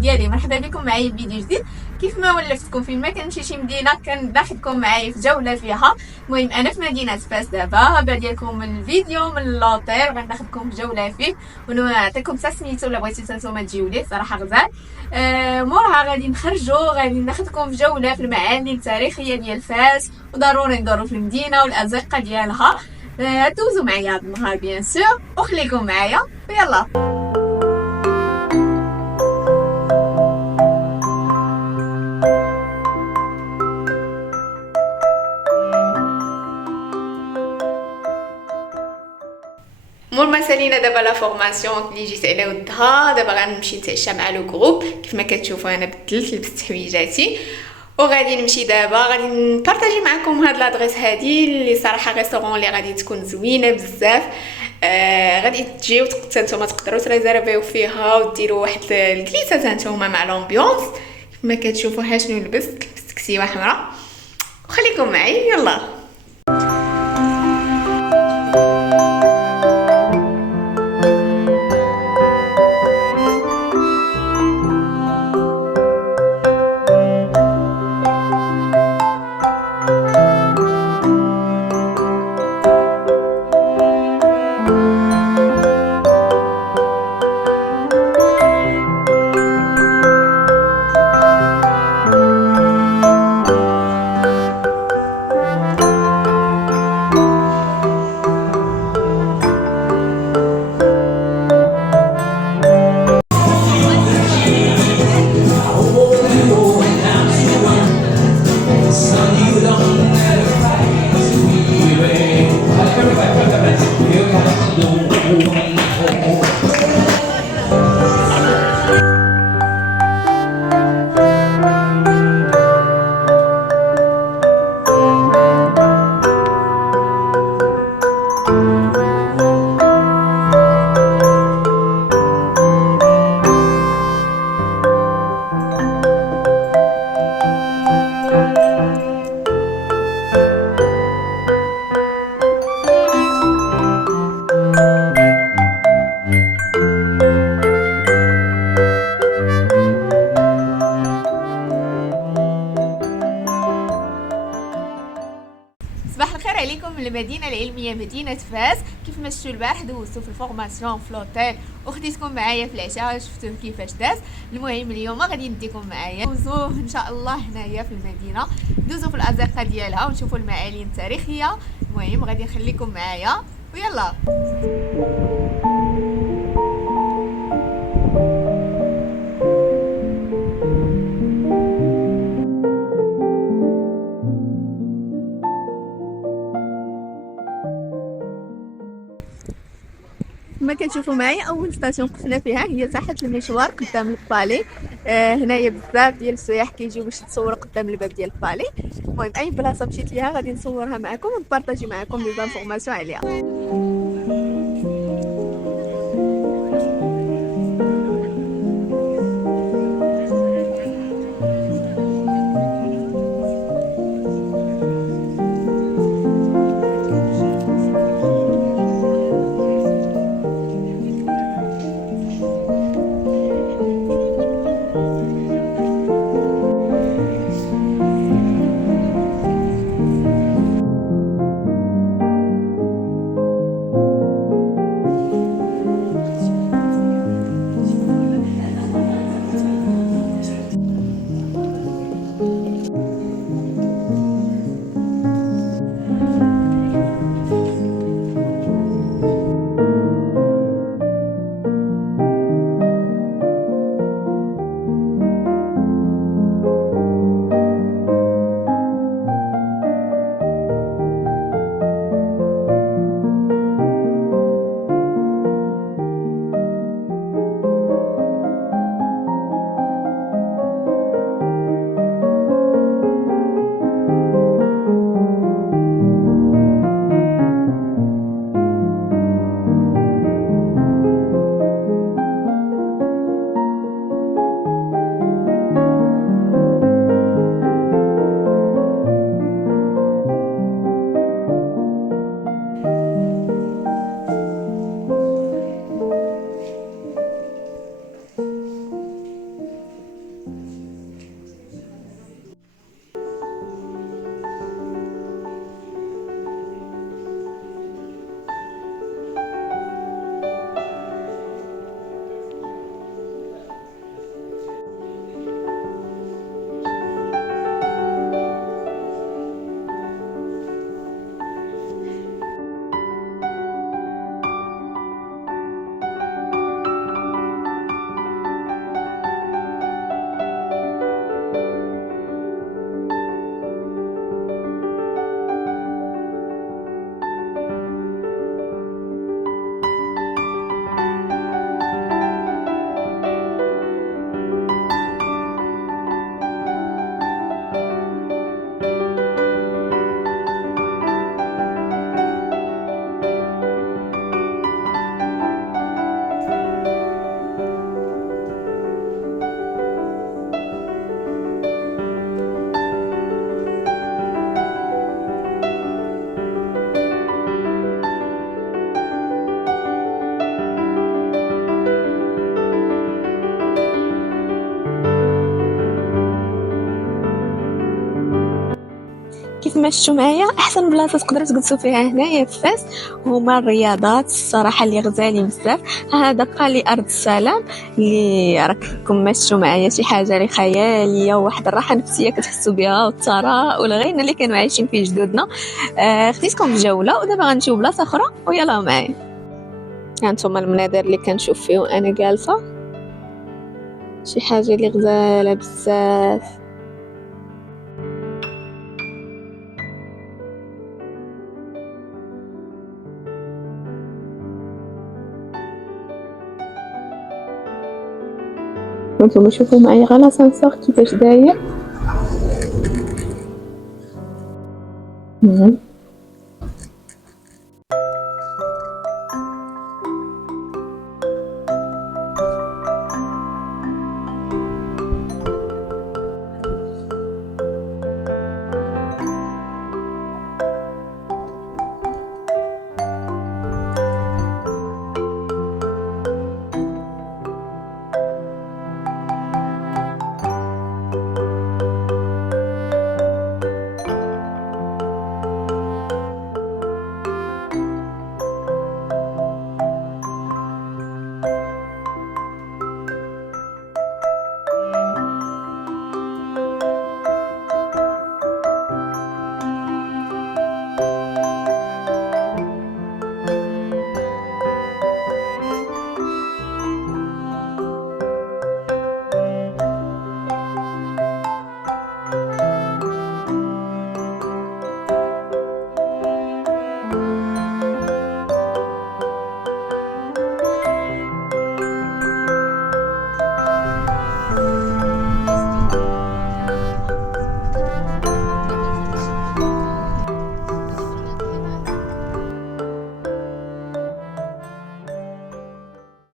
ديالي. مرحبا بكم معايا في فيديو جديد. كيف ما ولفتكم فين ما كنمشي شي مدينه كناخذكم معايا في جوله فيها. المهم انا في مدينه فاس دابا بعد لكم الفيديو من لوطير غناخذكم في جوله فيه ونعطيكم حتى سميتو الا بغيتو نتوما تجيو ليه صراحه غزال. موراها غادي نخرجوا غادي ناخذكم في جوله في المعالم التاريخيه ديال فاس وضروري ندوروا في المدينه والازقه ديالها. دوزوا معايا هذا النهار بيان سور وخليكم معايا ويلا. مور ما سالينا دابا لا فورماسيون اللي جيت على ودها. دابا غنمشي نتعشى مع لو جروب. كيف ما كتشوفوا انا بدلت لبست حويجاتي وغادي نمشي دابا غادي نبارطاجي معكم هاد لادريس هادي اللي صراحه ريستورون اللي غادي تكون زوينه بزاف. غادي تجيو حتى نتوما تقدروا تريزيرفيو فيها وديروا واحد الجليسه نتوما مع لامبيونس. كيف ما كتشوفوا ها شنو لبست كسيوه حمراء وخليكم معي يلا. صباح الخير عليكم من المدينه العلميه مدينه فاس. كيف ما شفتوا البارح دوزتو في الفورماسيون في لوطيل وخديتكم معايا في العشاء شفتوه كيفاش داز. المهم اليوم غادي نديكم معايا دوزوه ان شاء الله هنايا في المدينه دوزو في الازقه ديالها ونشوفوا المعالم التاريخيه. المهم غادي نخليكم معايا ويلا. كما كتشوفوا معايا اول ستاسيون وقفنا فيها هي ساحه المشوار قدام البالي. هنايا بزاف ديال السياح كيجيو باش يتصوروا قدام الباب ديال البالي. المهم اي بلاصه مشيت ليها غادي نصورها معكم ونبارطاجي معكم لي زانفورماسيون عليها. كيف ما شفتوا معايا احسن بلاصه تقدروا تجلسوا فيها هنايا في فاس هما الرياضات الصراحه اللي غزالين بزاف. هذا قال ارض السلام اللي راكم ما شفتوا معايا شي حاجه اللي خياليه وواحد الراحه نفسيه كتحسوا بها والثراء والغنى اللي كانوا عايشين فيه جدودنا. خديتكم بجوله ودابا غنمشيو بلاصه اخرى ويلا معايا. هانتوما المناظر اللي كنشوف فيه وانا جالسه شي حاجه اللي غزاله بزاف. وانتم شوفوا معايا غير لاسانسور كيفاش داير.